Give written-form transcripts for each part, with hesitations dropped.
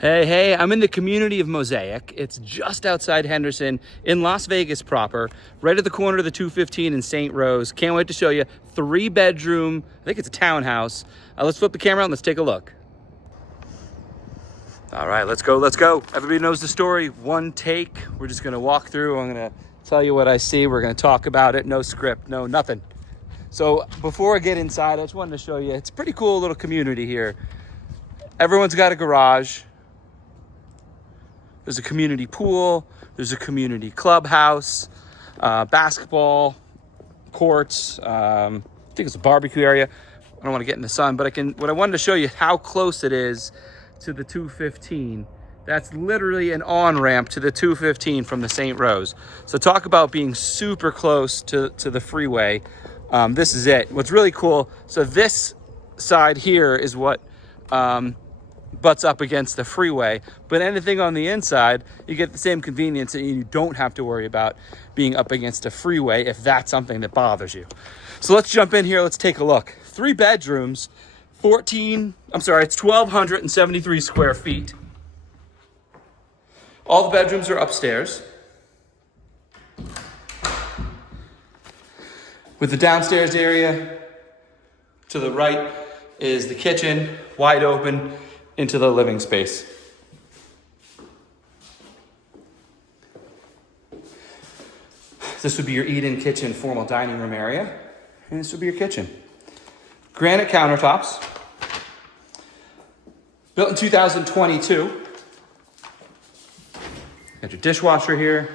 Hey, I'm in the community of Mosaic. It's just outside Henderson in Las Vegas proper, right at the corner of the 215 and St. Rose. Can't wait to show you. 3-bedroom, I think it's a townhouse. Let's flip the camera out and let's take a look. All right, let's go. Everybody knows the story. One take. We're just gonna walk through. I'm gonna tell you what I see. We're gonna talk about it. No script, no nothing. So before I get inside, I just wanted to show you, it's a pretty cool little community here. Everyone's got a garage. There's a community pool, there's a community clubhouse, basketball courts, I think it's a barbecue area. I don't want to get in the sun, but what I wanted to show you how close it is to the 215. That's literally an on-ramp to the 215 from the St. Rose. So talk about being super close to the freeway. This is it. What's really cool, so this side here is what butts up against the freeway, but anything on the inside, you get the same convenience and you don't have to worry about being up against a freeway if that's something that bothers you. So let's jump in here, let's take a look. 3 bedrooms, it's 1,273 square feet. All the bedrooms are upstairs, with the downstairs area to the right is the kitchen, wide open into the living space. This would be your eat-in kitchen, formal dining room area, and this would be your kitchen. Granite countertops, built in 2022. Got your dishwasher here.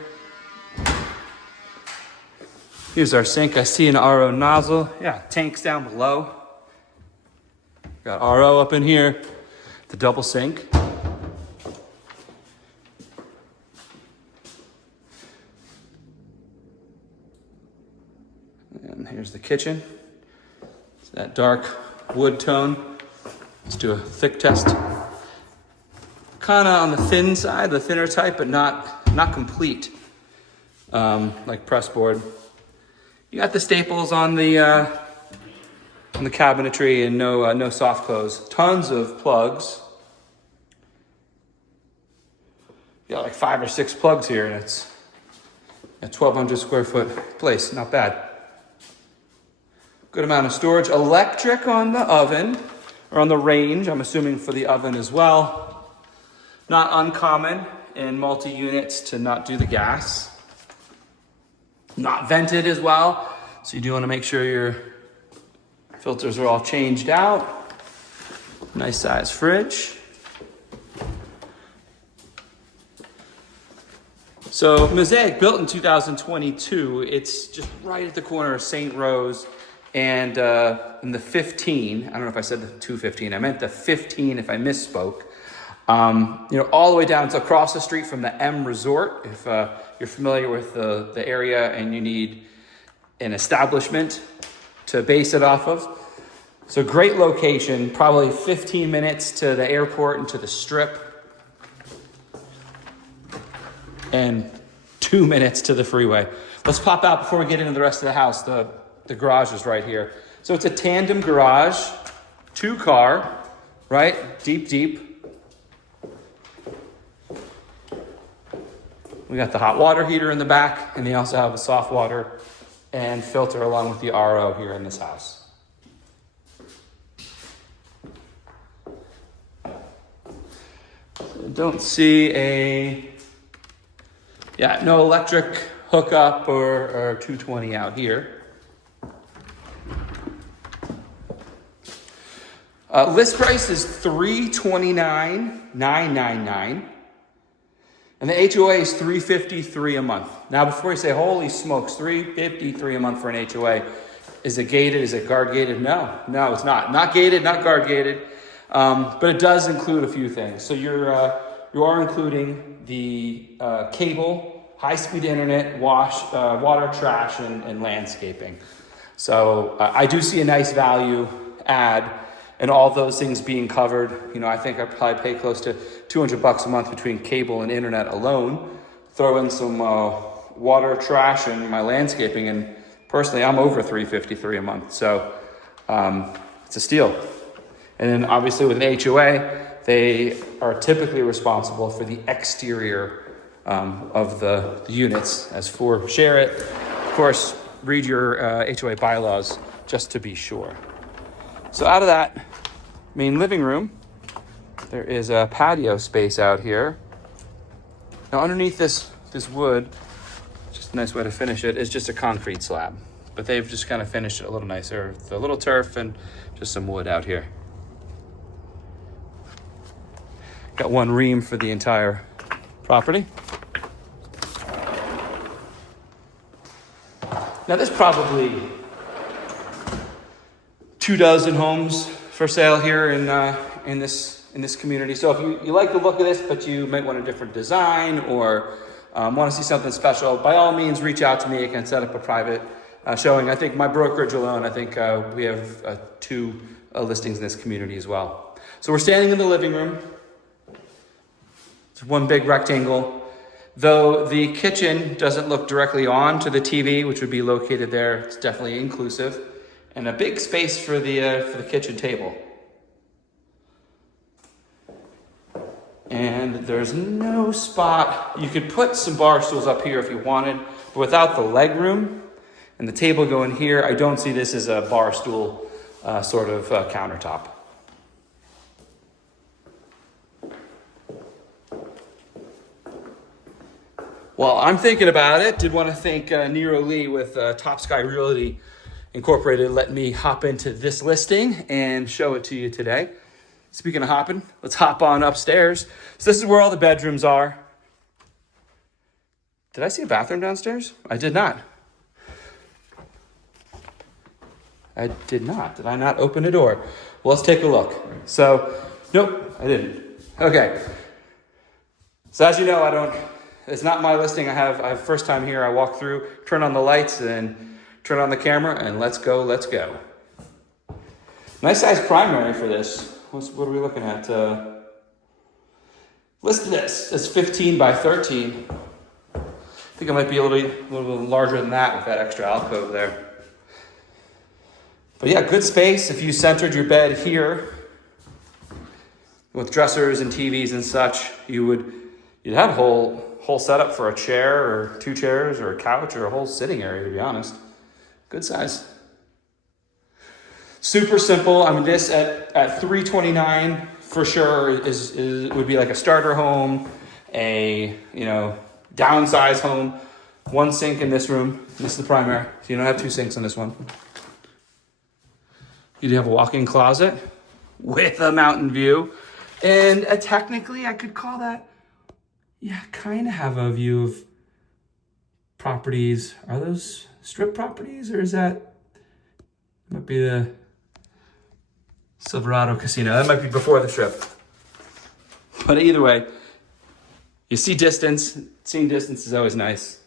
Here's our sink. I see an RO nozzle. Yeah, tanks down below. Got RO up in here. The double sink. And here's the kitchen. It's that dark wood tone. Let's do a thick test. Kind of on the thin side, the thinner type, but not complete. Like pressboard. You got the staples on the cabinetry and no soft close. Tons of plugs. You got like 5 or 6 plugs here, and it's a 1,200 square foot place. Not bad. Good amount of storage. Electric on the oven, or on the range, I'm assuming for the oven as well. Not uncommon in multi-units to not do the gas. Not vented as well, so you do want to make sure your filters are all changed out. Nice size fridge. So Mosaic, built in 2022, it's just right at the corner of St. Rose and in the 15. I don't know if I said the 215. I meant the 15 if I misspoke. All the way down to across the street from the M Resort. If you're familiar with the area and you need an establishment to base it off of. So great location, probably 15 minutes to the airport and to the strip. And 2 minutes to the freeway. Let's pop out before we get into the rest of the house. The garage is right here. So it's a tandem garage, 2-car, right? Deep. We got the hot water heater in the back, and they also have a soft water and filter along with the RO here in this house. So don't see no electric hookup or 220 out here. List price is $329,999, and the HOA is $353 a month. Now, before you say, "Holy smokes, $353 a month for an HOA," is it gated? Is it guard gated? No, it's not. Not gated, not guard gated, but it does include a few things. So you are including the cable, high-speed internet, water, trash, and landscaping. So I do see a nice value add, and all those things being covered. I think I probably pay close to $200 a month between cable and internet alone. Throw in some water, trash, and my landscaping, and personally, I'm over $353 a month. So it's a steal. And then obviously with an HOA, they are typically responsible for the exterior of the units. As for share it, of course, read your HOA bylaws just to be sure. So out of that main living room, there is a patio space out here. Now underneath this wood, just a nice way to finish it, is just a concrete slab. But they've just kind of finished it a little nicer with a little turf and just some wood out here. Got one ream for the entire property. Now there's probably 24 homes for sale here in this community. So if you like the look of this, but you might want a different design or want to see something special, by all means, reach out to me. I can set up a private showing. I think my brokerage alone, I think we have 2 listings in this community as well. So we're standing in the living room. It's one big rectangle. Though the kitchen doesn't look directly on to the TV, which would be located there, it's definitely inclusive. And a big space for the kitchen table. And there's no spot. You could put some bar stools up here if you wanted, but without the leg room and the table going here, I don't see this as a bar stool sort of countertop. Well, I'm thinking about it. Did want to thank Nero Lee with Top Sky Realty Incorporated let me hop into this listing and show it to you today. Speaking of hopping, let's hop on upstairs. So this is where all the bedrooms are. Did I see a bathroom downstairs? I did not. I did not. Did I not open a door? Well, let's take a look. So, nope, I didn't. Okay. So as you know, it's not my listing. I have first time here. I walk through, turn on the lights, and turn on the camera, and let's go. Nice size primary for this. What are we looking at? Listed as 15 by 13. I think it might be a little bit larger than that with that extra alcove there. But yeah, good space. If you centered your bed here with dressers and TVs and such, you'd have a whole setup for a chair or 2 chairs or a couch or a whole sitting area, to be honest. Good size. Super simple. I mean, this at $329 for sure would be like a starter home, a downsize home. 1 sink in this room. This is the primary, so you don't have 2 sinks in this one. You do have a walk-in closet with a mountain view, and technically I could call that. Yeah, kind of have a view of properties. Are those strip properties, or is that might be the Silverado Casino? That might be before the strip. But either way, you see distance. Seeing distance is always nice.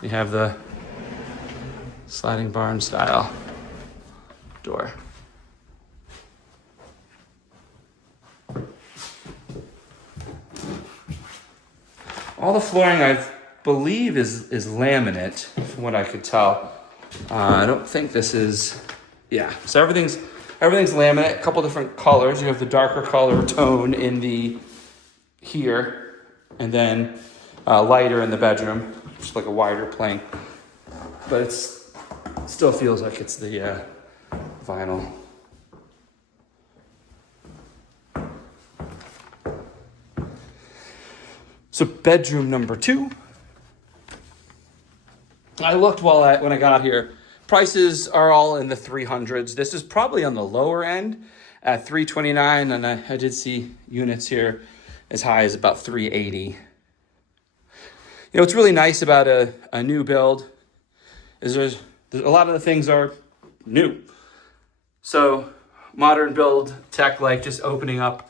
You have the sliding barn style door. All the flooring I believe is laminate, from what I could tell. I don't think this is, yeah. So everything's laminate, a couple different colors. You have the darker color tone in the here, and then lighter in the bedroom, just like a wider plank. But it still feels like it's the vinyl. So bedroom number 2. I looked when I got here. Prices are all in the 300s. This is probably on the lower end at $329, and I did see units here as high as about $380. What's really nice about a new build is there's a lot of the things are new. So modern build tech, like just opening up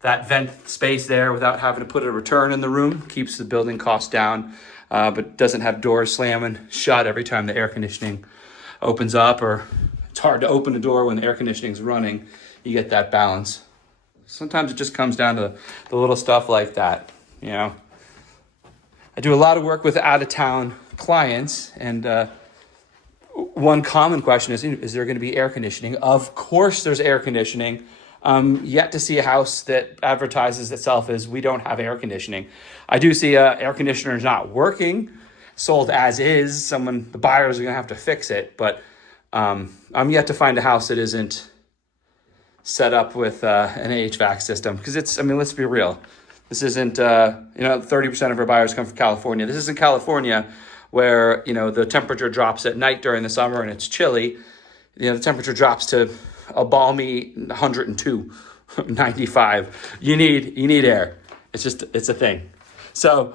that vent space there without having to put a return in the room, keeps the building cost down, but doesn't have doors slamming shut every time the air conditioning opens up, or it's hard to open a door when the air conditioning's running. You get that balance. Sometimes it just comes down to the little stuff like that. I do a lot of work with out-of-town clients, and one common question is there going to be air conditioning? Of course there's air conditioning. Yet to see a house that advertises itself as we don't have air conditioning. I do see a air conditioner is not working, sold as is. The buyers are gonna have to fix it, but I'm yet to find a house that isn't set up with an HVAC system, because let's be real. This isn't, 30% of our buyers come from California. This isn't California where, the temperature drops at night during the summer and it's chilly. The temperature drops to a balmy 102, 95. You need air. It's a thing. So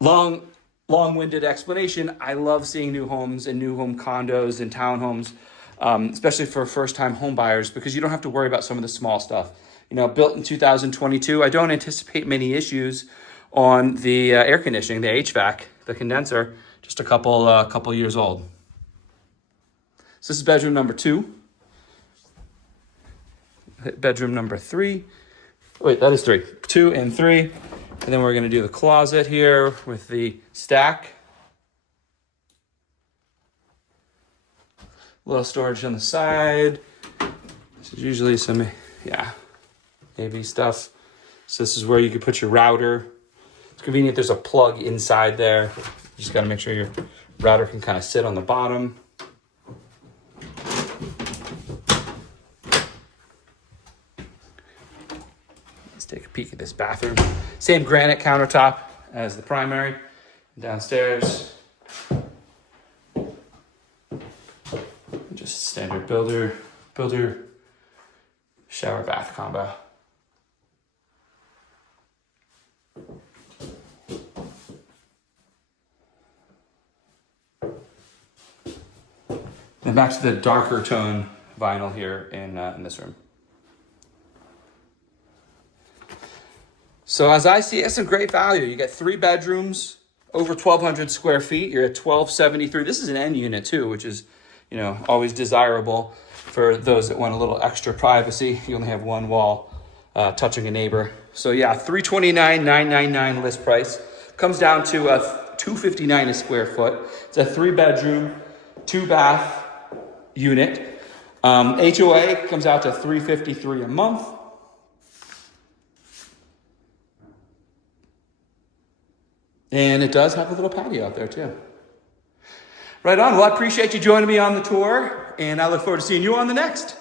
long-winded explanation. I love seeing new homes and new home condos and townhomes, especially for first-time home buyers, because you don't have to worry about some of the small stuff. Built in 2022, I don't anticipate many issues on the air conditioning, the HVAC, the condenser, just a couple years old. So this is bedroom number 2. Bedroom number 3. Wait, that is 3. 2 and 3. And then we're going to do the closet here with the stack. A little storage on the side. This is usually some, AV stuff. So this is where you can put your router. It's convenient. There's a plug inside there. You just got to make sure your router can kind of sit on the bottom. Let's take a peek at this bathroom. Same granite countertop as the primary. Downstairs, just standard builder shower bath combo. And back to the darker tone vinyl here in this room. So as I see, it's some great value. You get 3 bedrooms, over 1,200 square feet. You're at 1,273. This is an end unit too, which is, always desirable for those that want a little extra privacy. You only have one wall touching a neighbor. So yeah, $329,999 list price. Comes down to $259 a square foot. It's a 3-bedroom, 2-bath unit. HOA comes out to $353 a month. And it does have a little patio out there too. Right on. Well, I appreciate you joining me on the tour, and I look forward to seeing you on the next.